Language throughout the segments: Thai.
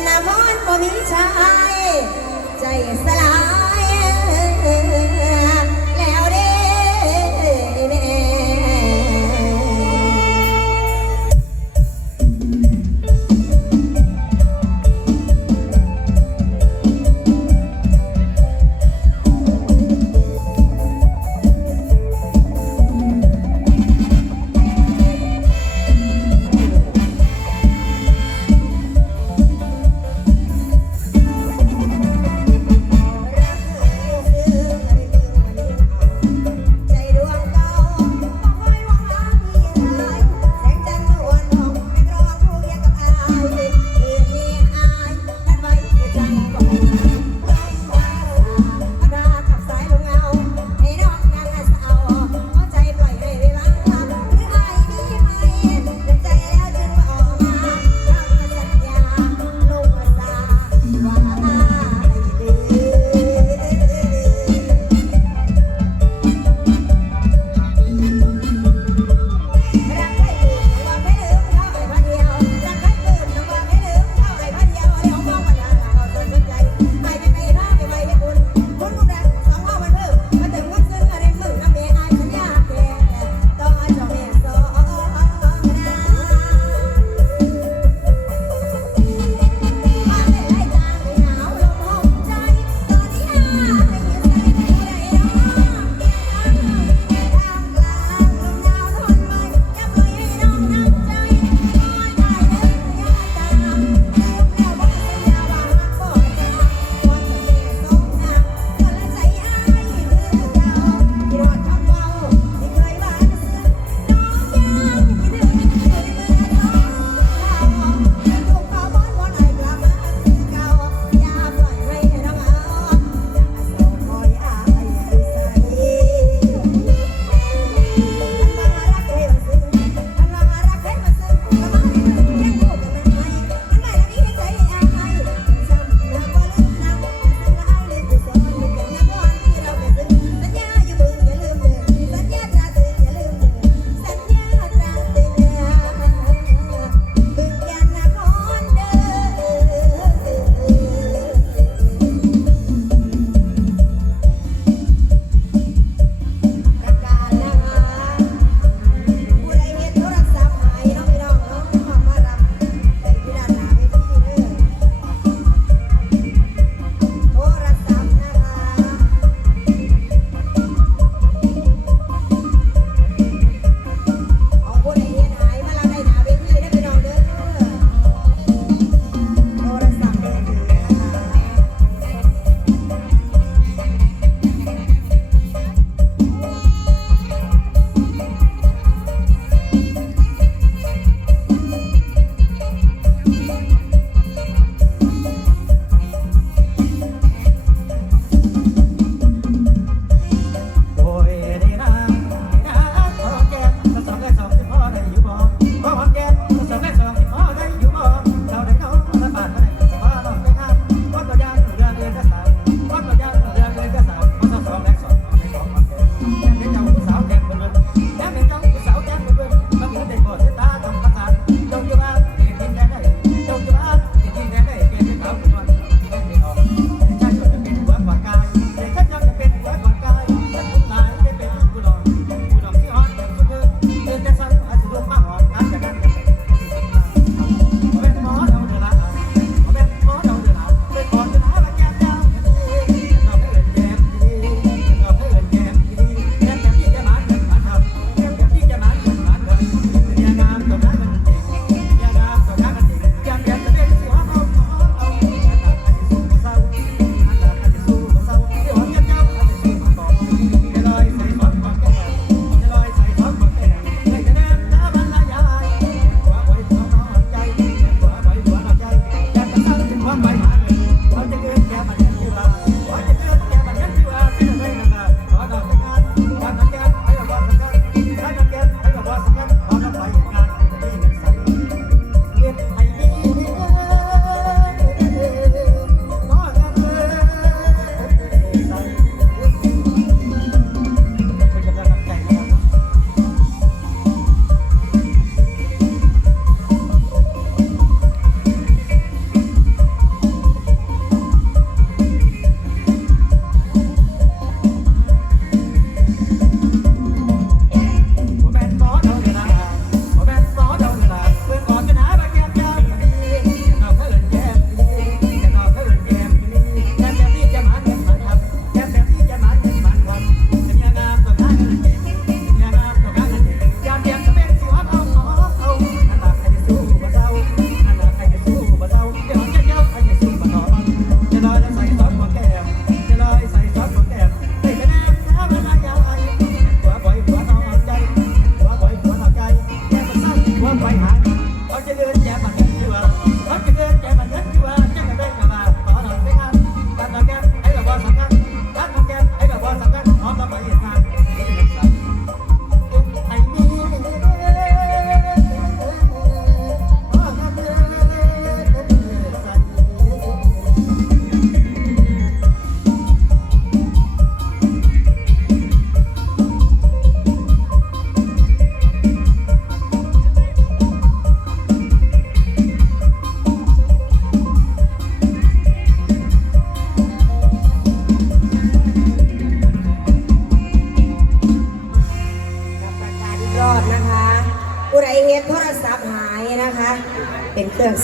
ำน้ำมันบ่มีชายใจสลาย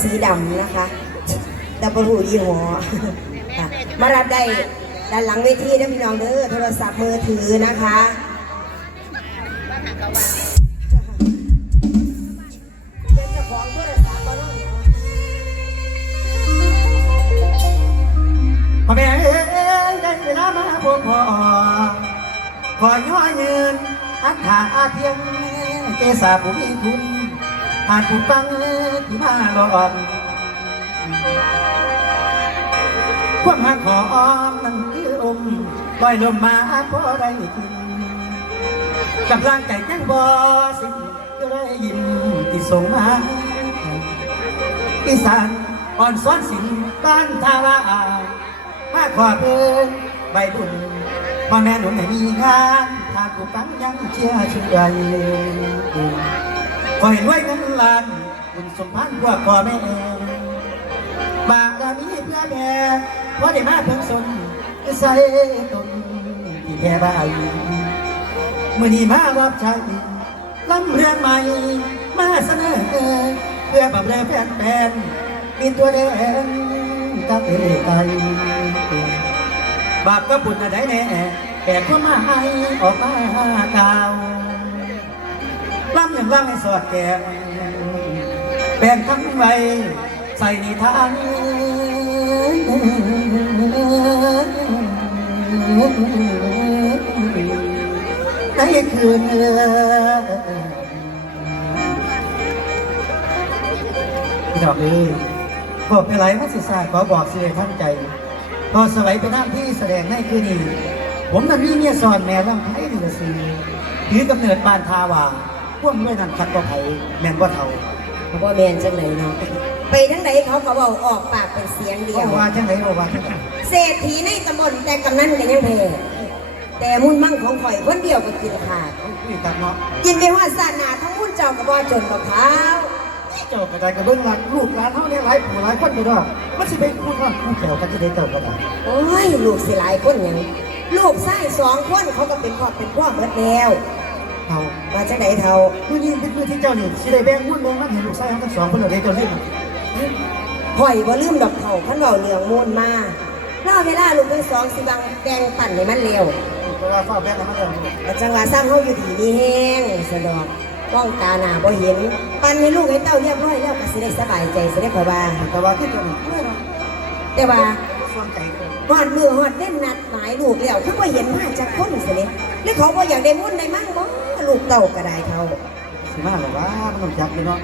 สีดำนะคะแต่บรูยี่ห้อมารับได้ด้านหลังเวทีนะพี่น้องเด้อโทรศัพท์มือถือนะคะเป็นเจ้าของโทรศัพท์ก็ต้องพ่อแม่เอ้ยได้เวลามาพบพ่อขอย่อยืนอักขาอาเพียงเกษาผู้มีคุณผ่านผู้ฟัง หลอกความหักขอออมนั่นคืออมลอยลมมาพอได้กินกำลังใจยังบ่สิ้นก็ได้ยิ้มที่ส่งมาอีสานอ่อนซ้อนสินบ้านทาวามาขอเพิ่นใบบุญพ่อแม่หนุ่มไม่มีงานทากูฟังยังเชื่อชื่อคอยรวยเงินล้าน บุญสมพันธ์พวกพ่อแม่บางก็มีเพื่อแม่พอได้มาเพิ่งสนใส่ตนที่แพ้บายมื่อนี้มาวับชายลำเรื่องใหม่ มาเสนอเพื่อบำเรอแฟนแฟนมีตัวแดงกับเอไอบาปก็บุญอะไรแน่แบกก็มาให้ออกมาหากาวลำอย่างลำให้สอดแก้ม แบ่งทั้งไว้ใส่นิทานในคืนเออพี่ดอกเลยบอกไปไหลมาศึกษาขอบอกเสิเลยท่านใจ พอสวัยไปนั่งที่แสดงในคืนนี้ ผมนั้นมีเมียสอนแม่ร่างไทยนี่ละสิถือกำเนิดบานทาวาพ่วงด้วยนั่นคัดก็ไผแม่นว่าเท่า เขาบอกแมนจังไหนเนาะไปทั้งไหนเขาก็บอกออกปากเป็นเสียงเดียเอาว ว่าจังไหนเอาว่าจังไหนเศรษฐีในตำบลแต่กำนันกันยังแพ้แต่มุ่นมั่งของข่อยคนเดียวก็กินขาดคุยกันเนาะกินไปว่าศาสนาทั้งมุ่นเจ้ากับว่าจนกับเท้าเจ้ากระไดกระเบื้องหลังลูกหลานเท่านี้หลายผู้หลายคนอยู่ดอกมันสิไปคู่ทอดคู่แขวกันจะได้เติบกันได้โอ้ย ลูกสิหลายคนหยังลูกไส้สองคนเขาก็เป็นครอบเป็นครัวเบิดแล้ว เท่ามาจังไหนเท่าคือนี่เป็นคือที่เจ้านี่สิได้แบ่งหุ้นแบ่งมันเห็นลูกชายทั้งสองคนเราได้ตัวเล่นข่อยบ่ลืมดอกเท่าขันเบาเรื่องมูลมาล่อเวลาลูกทั้งสองสิบังแดงปั่นในมันเร็วเพราะว่าฝ้าแบ่งกันมาแล้วแต่จังหวะสร้างเฮาอยู่ดีมีแห้งสะดอกป้องตาหนาบ่เห็น ปั่นให้ลูกให้เต้าเรียบร้อยแล้วก็สิได้สบายใจสิได้ข่อยว่าแต่ว่าที่เจ้านี่เมื่อนะแต่ว่าส่วนใจเกินหอดมือหอดเล่นนัดหมายลูกแล้วคือว่าเห็นมาจากคนสิเนี่ยหรือเขาบ่อยากได้มุ่นได้มั่งบ่ ลูกเต่าก็ได้เท่า สิมาหรอว่ามันต้องจับเลยเนาะ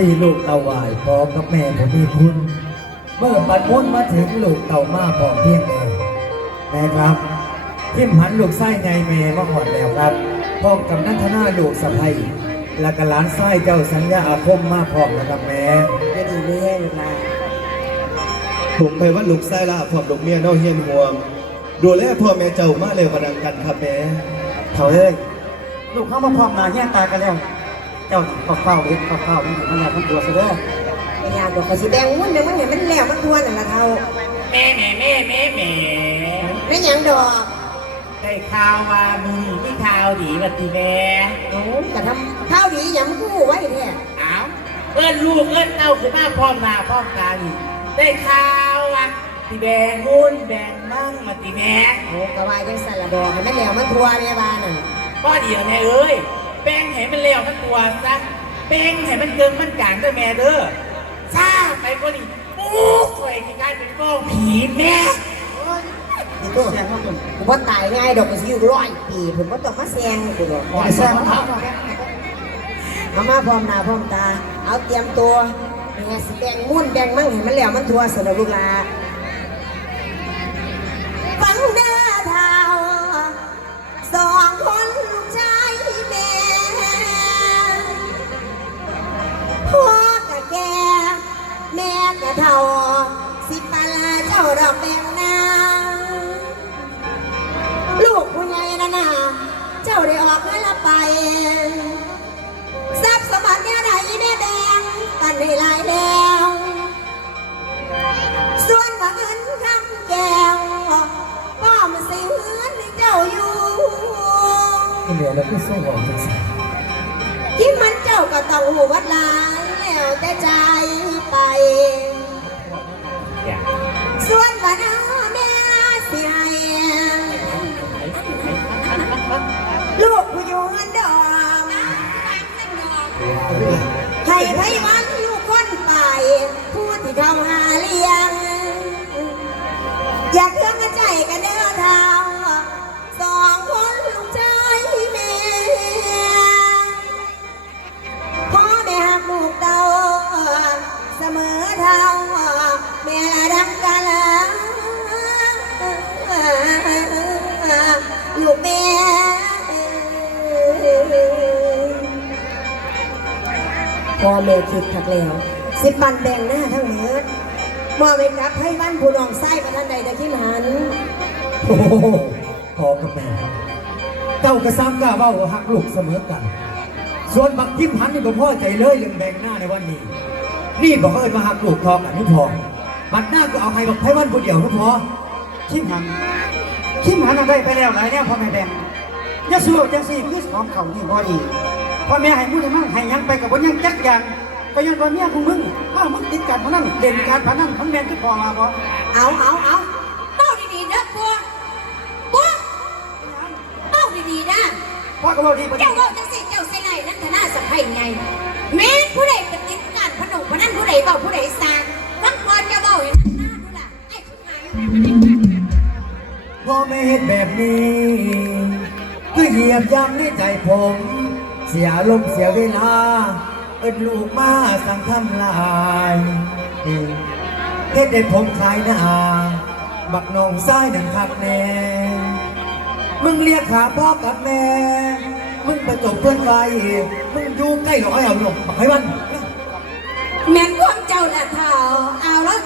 สวัสดีลูกเต่าหวายพ่อกับแม่ผมมีคุณเมื่อปัดมุนมาถึงลูกเต่ามาพร้อมเพียงแม่แม่ครับทิมหันลูกไส้ไงแม่มาหอดแล้วครับพร้อมกับนันทนาลูกสะใภ้และก็หลานไส้เจ้าสัญญาอาคมมาพร้อมแล้วครับแม่จะดีไม่แห้งมาผมไปว่าลูกไส้ละพร้อมลูกเมียเน้องเฮียนห่วงดูแลพ่อแม่เจ้ามาเลยวันดังกันครับแม่เขาเอ้ยลูกเข้ามาพร้อมหน้าแย่ตากันแล้ว เจ้าก็เฝ้าเห็นเฝ้าๆนี่มันแล้วมันตัวเสยเด้อไม่อยากบอกกระสิแบงมุ่นเดี๋ยวมันเห็นมันแล้วมันทวนนั่นละเท่าแม่แม่แม่แม่แม่ไม่หยังดอกได้ข่าวว่ามึงไม่ข่าวดีวันทีแม่โอ้กระทำข้าวดีหยังกู้ไว้เนี่ยอ้าวเอิ้นลูกเอิ้นเต้าขึ้นมาพร้อมหน้าพร้อมตานี่ได้ข่าวว่าทีแบงงูนแบงมั่งมาทีแม่โอ้กระวายจังสันละดอกให้มันแล้วมันทวนแม่บ้านน่ะพ่อเดียวแม่เอ้ย แป้งให้มันแล้วมันตัวซะแป้งให้มันเกินมันกลางด้วยแม่เด้อซาไปก็นี่ปุ๊กข่อยที่กลายเป็นกองผีแม่นี่ตัวเสียงเขาตุ่มผมว่าตายง่ายดอกก็สิอยู่ร้อยปีผมก็ต้องมาแซงกูดอกไอ้แซงมันเอาเอามาพร้อมหน้าพร้อมตา เอาเตรียมตัวเนี่ยสิแบ่งมุ่นแบ่งมั่งให้มันแล้วมันทัวสำหรับลูกหลานฟังเด้อเท่าสองคนลูกชา ที่เหลือเราก็สู้หวังจังสิที่มันเจ้าก็ต้องหัววัดลายแล้วแต่ใจไป คิดถักแล้ว สิบปันแบ่งหน้าทั้งหมดมอไปกลับให้บ้านผู้น้องไส้ประทันใดตะคิมหันโอ้โหพ่อกับแม่เจ้ากระซ้ำกล้าเบ้าหักลูกเสมอกัน ส่วนบักทิมหันนี่บ่พ่อใจเลยเรื่องแบ่งหน้าในวันนี้ นี่บอกเอิญมาหักลูกทองกันนี่พอบัดหน้าก็เอาให้บักไพวันคนเดียวก็พอคิมหันคิมหันเอาได้ไปแล้วหลายแนวพ่อแม่แดงย่าสู้จังสี่คือของเขานี่บ่ดีพ่อแม่ให้มึงมั่งให้ยังไปกับบ่ยังจักย่าง ก็ยังว่าเมียของมึงอ้าวมึงติดการพนันเด่นการพนันของแม่ที่พอมาบ่เอาเอาเอาเต้าดีๆนะบัวบัวเต้าดีๆนะพ่อก็บอกดีบ่ดีเจ้าก็จะสิเจ้าใส่ไหนนันทนาสัมภัยไงแม้นผู้ใดเป็นติดการพนมพนันผู้ใดเบาผู้ใดสร้างทั้งก่อนจะเบาอย่างนั้นหน้าดูล่ะไอ้ทุกหายพ่อแม่เห็นแบบนี้ก็เหยียบย่ำในใจผม เสียลมณ์เสียเวลา เอิดลูกมาสั่งทำลายเฮ็ดให้ผมขายหน้าบักน้องซ้ายนั่นคักแน่มึงเรียกหาพ่อกับแม่ มึงประจบเพื่อนไว้มึงอยู่ใกล้หรอไอ้เอาหลงบักให้วัน แม่นความเจ้าและเท่าเอาแล้ว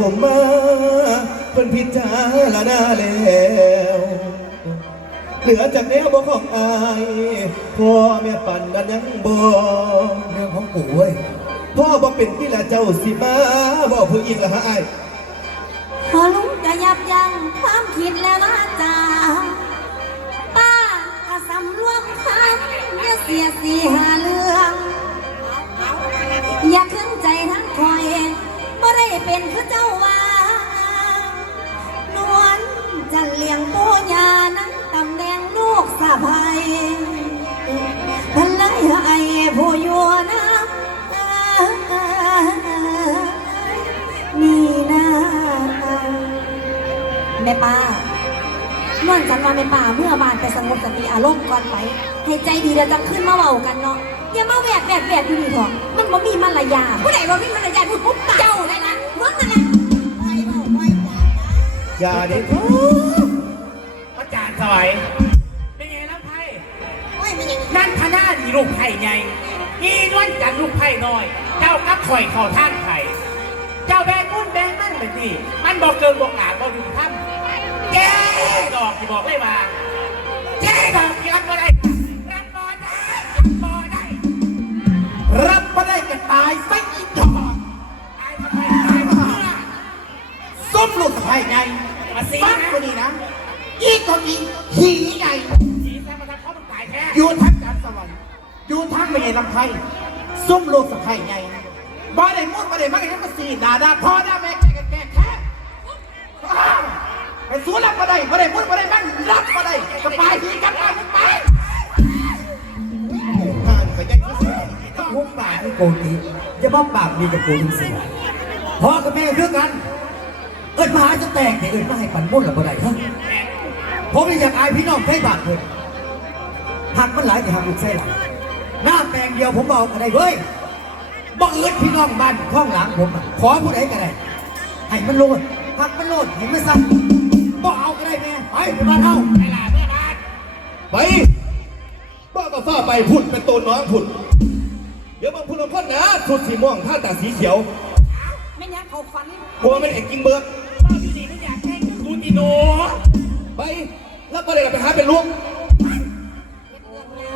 ผมมาเพิ่นพิจารณาแล้วเหลือจากแนวบ่ของอายพ่อแม่ปั่นกันยังบ่เรื่องของปู่เว้ยพ่อบ่เป็นที่ละเจ้าสิมาบ่ผู้อีกละฮะอ้ายพอลุงจะยับยั้งความคิดและวาจาป้าก็สำรวมคำอย่าเสียสีหา ให้ใจดีแล้วจะขึ้นมาเบากันเนาะอย่ามาแหวกแหวกแหวกอยู่นี่เถอะมันบ่มีมารยาทผู้ใดบ่มีมารยาทพูดปุ๊บเจ้าเลยนะมึงนั่นแหละไปเบาไปจ้าอย่าเด็ดอาจารย์สวยเป็นไงน้ำไพ่โอ้ยมันยังนั่นทนาดีลูกไผ่ใหญ่อีนวลจันทร์ลูกไผ่น้อย เจ้ากับข่อยเข่าท่านไผ่เจ้าแบงมุ่นแบงมั่นไปสิมันบอกเกินบอกหลาบอกอยู่ท่านแจ้ดอกที่บอกเลยว่าแจ้ดอกที่รับก็ได้ รับมาได้กันตายซะอีกดอกตายทำไมตายเพื่อส้มลูกสะใภ้ไงมาสิฟังนะคนนี้นะอีกคนนี้หีไงสีแซ่มาทำเขาต้องตายแท้อยู่ทั้งจันทร์สวรรค์อยู่ทั้งไม่ใช่ลำไพ่ส้มลูกสะใภ้ไงบ่ได้มุ่นบ่ได้มักยังมาสีด่าด่าพ่อด่าแม่แก่กันแก่แค่อ้าวไปสู้รับบ่ได้บ่ได้มุ่นบ่ได้มั่งรับบ่ได้กระปายหีกันมาไป ปากที่โกตีอย่าบ้าปากมีกับโกติสิพ่อกับแม่คือกัน เอิ้นมาหาจะแตกแต่เอิ้นมาให้ปันมุ่นหรือบ่ได้ฮะผมเลยอยากอายพี่น้องใช้บาทเพิ่นหักมันหลายแต่หักลูกใส่หลังหน้าแปลงเดียวผมบอกอะไรเว้ยบ่เอิ้นพี่น้องบ้านข้องหลังผมอะขอผู้ใดก็ได้ให้มันโลดหักมันโลดให้มันสั่นบ่เอาก็ได้แม่ไปไปบ้านเฮาไปลาเมื่อบ้านไปบ้ากับฟ้าไปพุ่นเป็นตัวน้องพุ่น เดี๋ยวบางพุ่นบางคนนะชุดสีม่วงท่าตาสีเขียวไม่ยักเขาฟันกลัวมันเอกกิงเบิร์กบ้าอยู่ดีก็อยากแกล้งคูติโนไปแล้วก็เลยไปหาเป็นลูก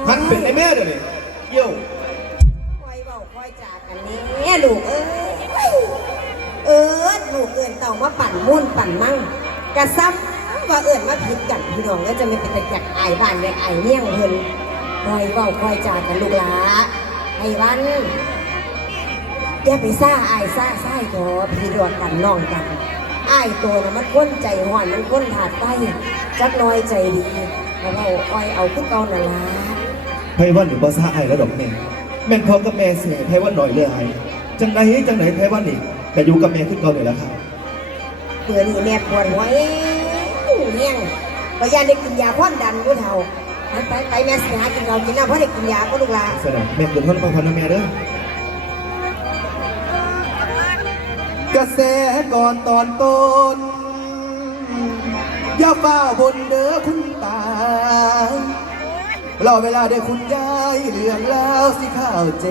พันเป็นไอ้แม่เดี๋ยวนี้เยี่ยวคอยเบาคอยจากกันนี่ลูกเอ้ยเอิดลูกเอินเต่ามาปั่นมุ่นปั่นมั่งกระซ้ำว่าเอินมาผิดกันพี่น้องก็จะไม่เป็นตะจักอายบ้านเลยอายเมี่ยงเพิ่นคอยเบาคอยจากกันลูกหลาไอ้วันอย่าไปซ่าอายซ่าซ่ายเถอะพี่ดวงกันน้องกันอายตัวน่ะมันก้นใจห่อนมันก้นถาดไปจักน้อยใจดีแล้วเราอ้อยเอาขึ้นเกาหน่ะล่ะไพวันหรือบอซ่าไอ้แล้วดอกแม่แม่นพอกับแม่เสียไพวันหน่อยเลยไอ้จังไหนจังไหนไพวันนี่แต่อยู่กับแม่ขึ้นเก่าเลยแล้วครับเพื่อนี่แม่ปวดหัวเองเนี่ยก็ยานได้กินยาความดันด้วยเท่า ไปไปแม่สิหากินเรากินน้ำเพราะได้กินยาก็ลูกหลานแสดงแม่กิดท่านพังพันนะแม่เด้อกระแสก่อนตอนต้นอย่าฝ้าบนเด้อคุณตารอเวลาได้คุณยายเรื่องแล้วสิข้าวแจ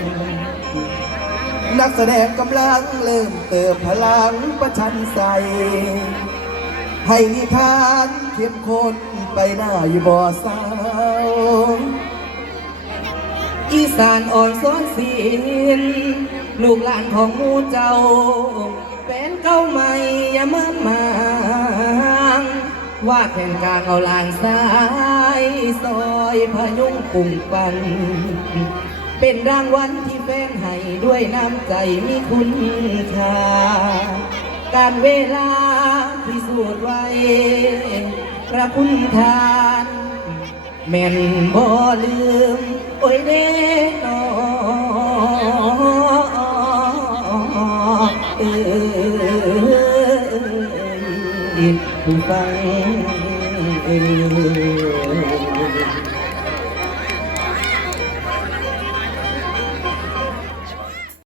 งนักแสดงกำลังเริ่มเติมพลังประชันใสให้นิทานเข้มข้น ไปหน้าอยู่บ่อสาวอีสานอ่อนซ้อนศีลลูกหลานของมูเจ้าเป็นเก้าใหม่อย่ามื่อมางว่าแข่งกลางเอาลานซ้ายซอยพยุงปุ่งปัน เป็นรางวัลที่แฟนให้ด้วยน้ำใจมีคุณค่าการเวลาพิสูจน์ไว้ พระคุณทานแม่นบ่ลืม โอ้ยเด้นอเออผู้ฟังเอย